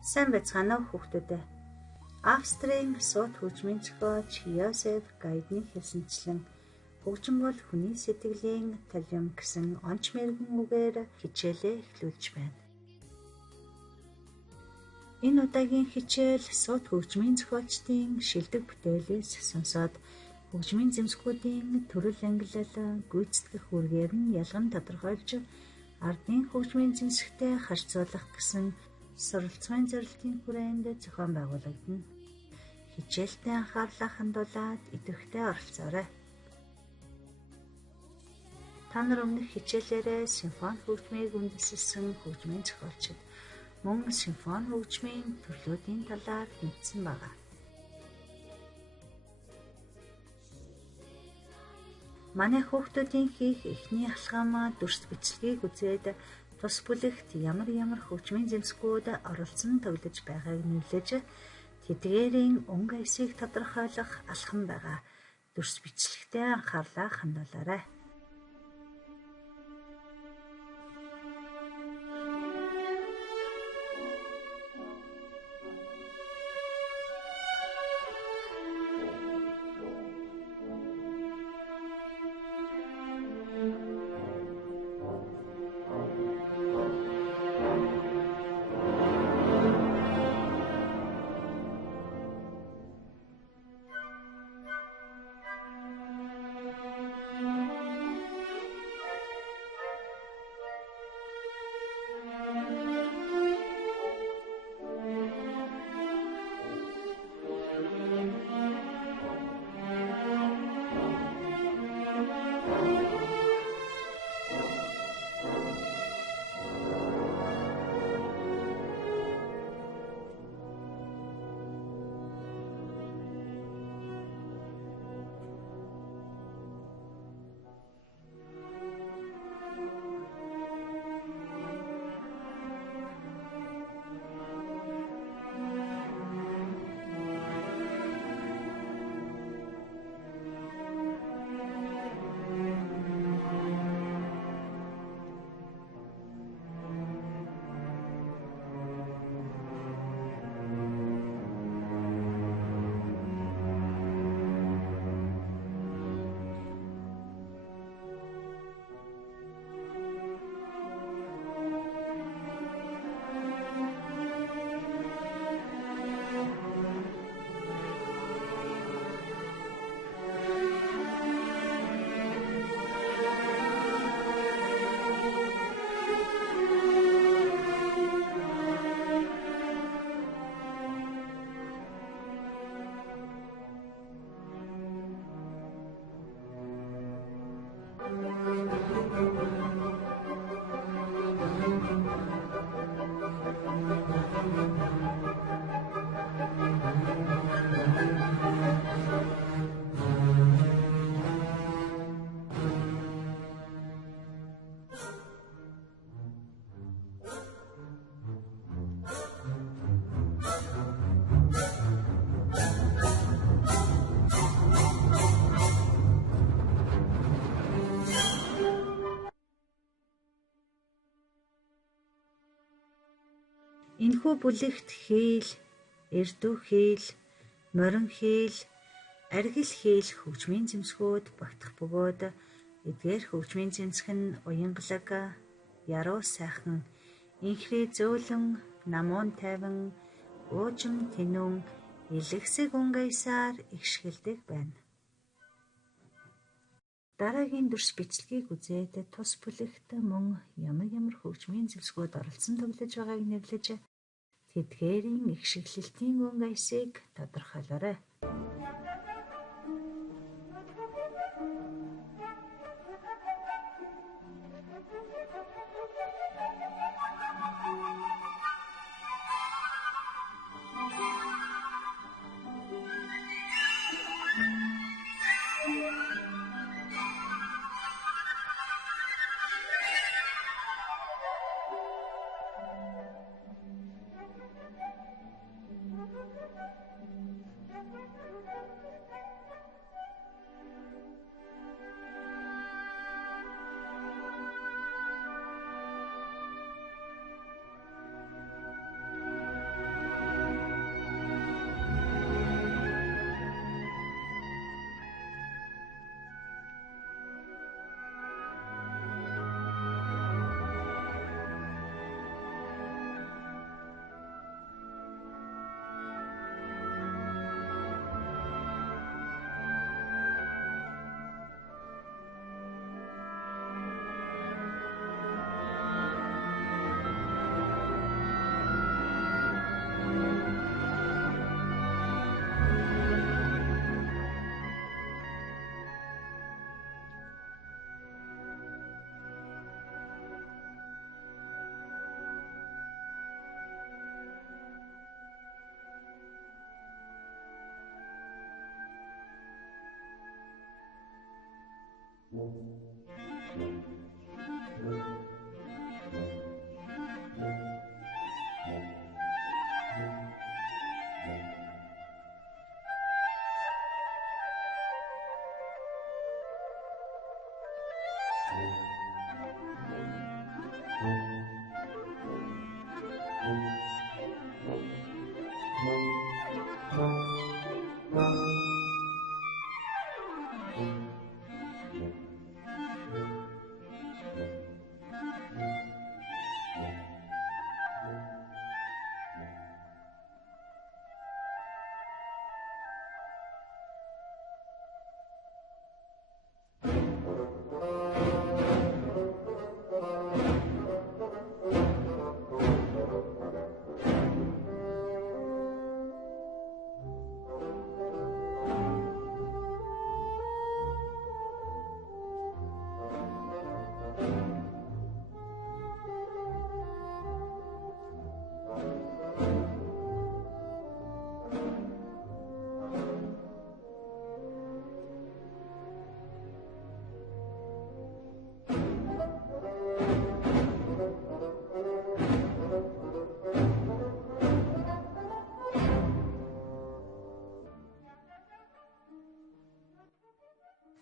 Сайн байцгаана уу хүүхдүүд. Австрийн сууд хөгжмийн зохиолч Йозеф Гайдны хэлсэнчлэн хөгжим бол хүний сэтгэлийн талим гэсэн онц мэргэн үгээр хичээлээ эхлүүлж байна. Энэ удаагийн хичээл сууд хөгжмийн зохиолчдын шилдэг бүтээлээс сонсоод хөгжмийн зэмсгүүдийн төрөл ангиллал, гүйцэтгэх үүргээр нь ялган тодорхойлж ардын хөгжмийн зэмсэгтэй харьцуулах гэсэн суралцгын зорилтын хүрээнд зохион байгуулагдана. Хичээлтэй анхаарлаа хандуулаад идэвхтэй оролцоорой. Та нар өмнөх хичээлээрээ симфони хөгжмийг үндэслэсэн хөгжмийн зохиолчид мөн симфони хөгжмийн төрлүүдийн талаар мэдсэн байна. Манай хүүхдүүдийн хийх эхний алхам дүрс бичлэгийг үзээд тус бүлэгт ямар хөгжмийн зэмсгүүд оролцсон тоглож байгааг нэрлэж тэдгээрийн өнгө аясыг тодорхойлох алхам байгаа. Дүрс бичлэгтээ анхаарлаа хандуулаарай. Энэхүү бүлэгт хийл, эрдүү хийл, морин хийл, аргил хийл хөгжмийн зэмсгүүд багтах бөгөөд эдгээр хөгжмийн зэмсэг нь уянгалаг, яруу сайхан, инхри зөөлөн, намуун тайван, уужим тэнүүн, илгэсэг өнгө аясаар эгшгэлдэг байна. Дараагийн дүрс бичлэгийг үзээд тус бүлэгт мөн ямар хөгжмийн зэмсгүүд оролцсон тоглож байгааг нэрлэж тэдгээрийн эгшгэлтийн өнгө аясыг тодорхойлоорой.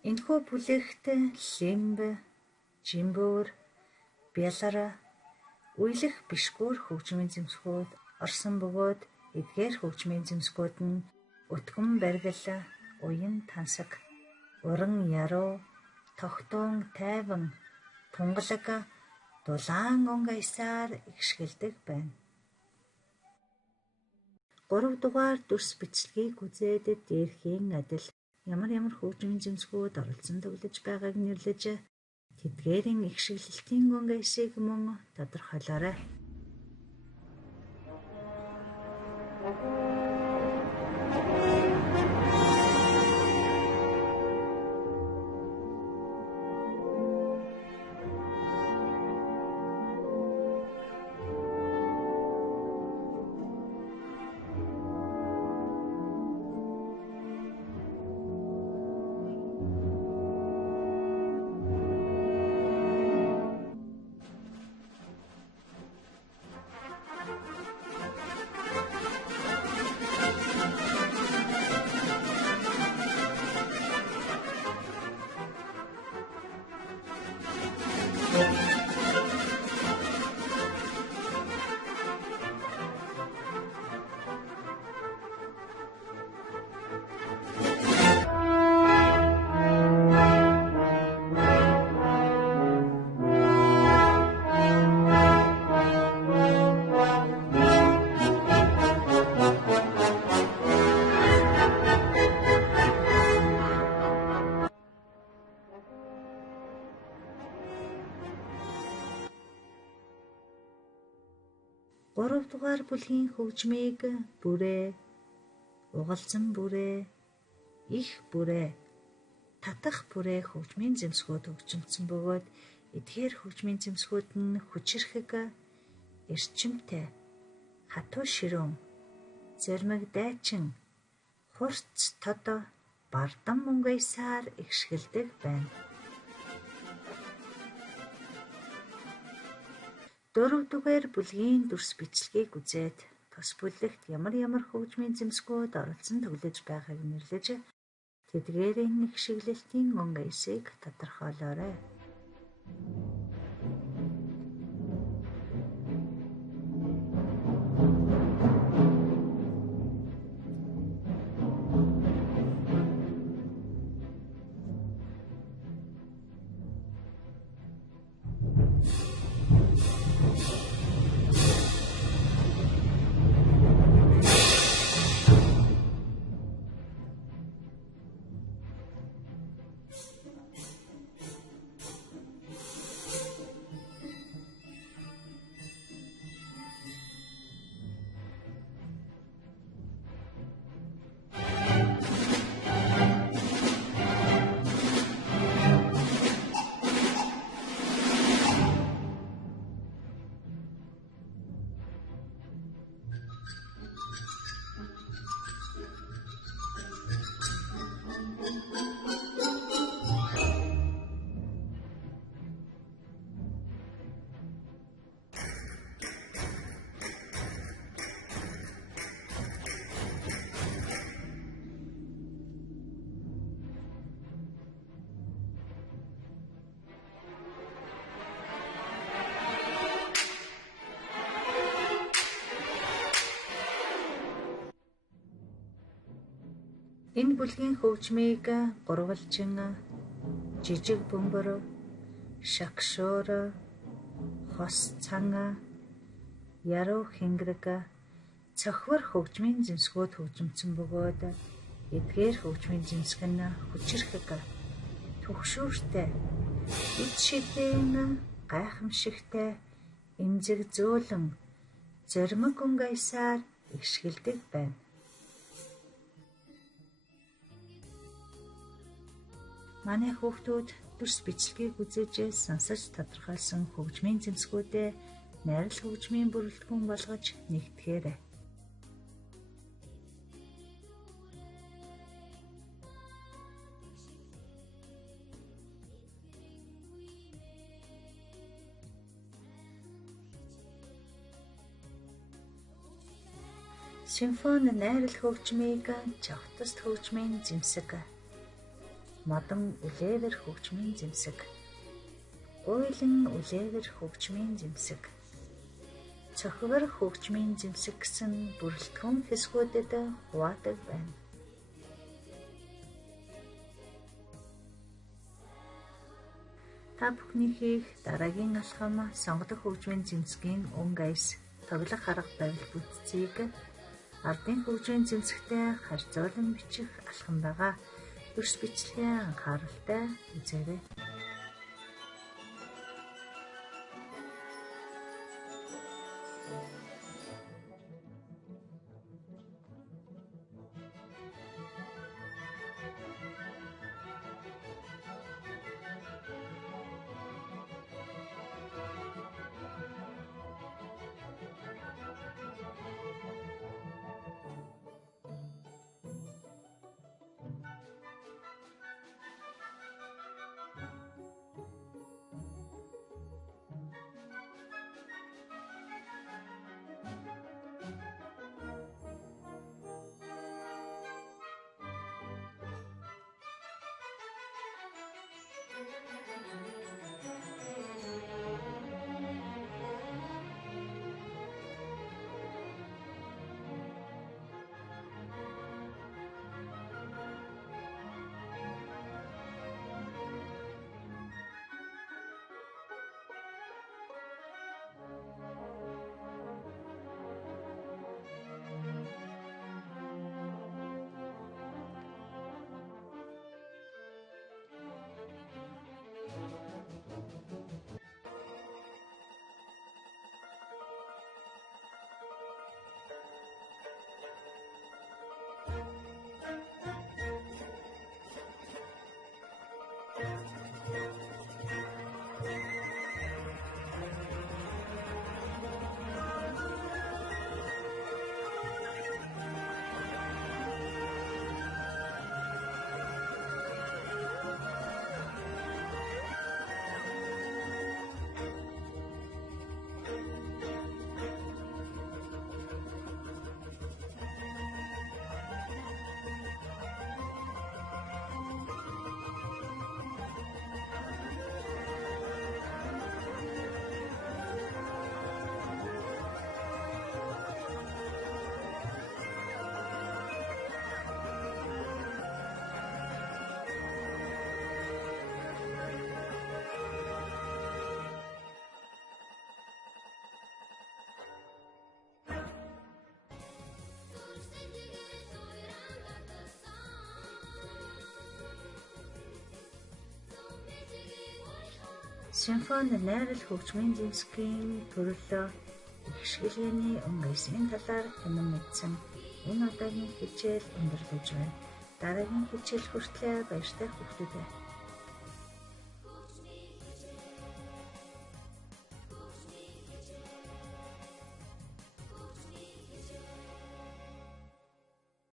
Энэхүү бүлэгт лимб, жимбөр, бялара, уйлах бишгүүр хөгжмийн зэмсгүүд орсон бөгөөд эдгээр хөгжмийн зэмсгүүд нь өтгөн баргил, уян тансаг, уран яруу, тогтун тайван, тунгалаг, дулаан онгаясаар игшгэлдэг байна. 3 дугаар дүрс бичлэгийг үзээд дээрхийн адил ямар хөгжмийн зэмсгүүд оролцсон тоглож байгааг нэрлэж тэдгээрийн игшгэлтийн онгаясыг мөн тодорхойлоорой. Дугаар бүлгийн хөгжмийг бүрээ, угалзан бүрээ, их бүрээ, татах бүрээ хөгжмийн зэмсгүүд хөгжимдсөн бөгөөд эдгээр хөгжмийн зэмсгүүд нь хүчирхэг, эрчимтэй, хатуу ширүүн, зөрмөг дайчин, хурц тод, бардам онгаясаар игшгэлдэг байна. 4 дугаар бүлгийн дүрс бичлэгийг үзээд тус бүлэгт ямар хөгжмийн зэмсгүүд оролцсон тоглож байгааг нэрлэж тэдгээрийн игшгэлтийн онгаясыг тодорхойлоорой. Энэ бүлгийн хөгжмийг гурвалжин жижиг бөмбөр, шагшуур, хос цан, яруу хэнгэрэг, цохвор хөгжмийн зэмсгүүд хөгжимдсөн бөгөөд эдгээр хөгжмийн зэмсэг нь хүчирхэг, түгшүүртэй, ид шидээн гайхамшигтай, эмзэг зөөлөн, зоримог өнгаясаар ишгэлдэг байна. Манай хүүхдүүд дүрс бичлэгийг үзэж сонсож тодорхойлсон хөгжмийн зэмсгүүдээ найрал хөгжмийн бүрэлдэхүүн болгож нэгтгэхээрэй. Симфони найрал хөгжмийг чавтас хөгжмийн зэмсэг, модон үлээвэр хөгжмийн зэмсэг, уйлан үлээвэр хөгжмийн зэмсэг, цохвор хөгжмийн зэмсэг гэсэн бүрэлдэхүүн хэсгүүдэд хуваадаг байна. Та бүхнийхийг дараагийн алхам сонгодог хөгжмийн зэмсгийн өнгө аяс тоглох арга барил бүтцийг ардын хөгжмийн зэмсэгтэй харьцуулан бичих алхам байгаа. Дүрс бичлэгээ анхааралтай үзээрэй. Симфони найрал хөгжмийн зэмсгийн төрлөө ихшгэлгээний өнгө аясны талаар хэмээн мэдсэн энэ удаагийн хичээл өндөрлөж байна. Дараагийн хичээл хүртлээр баяртай хүүхдүүдээ.